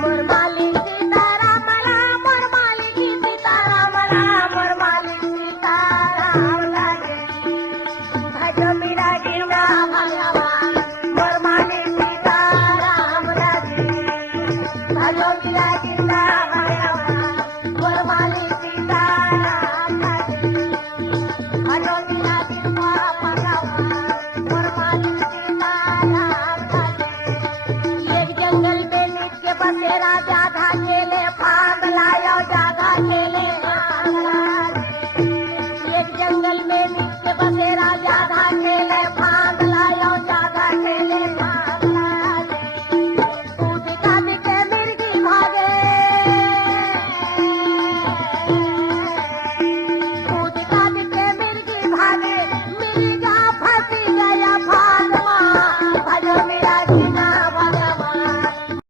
मुरमाली सीतारामला मुरमाली सीतारामला मुरमाली सीताराम लागे भजो मीरा गिरना भगवान मुरमाली सीताराम लागे भजो मीरा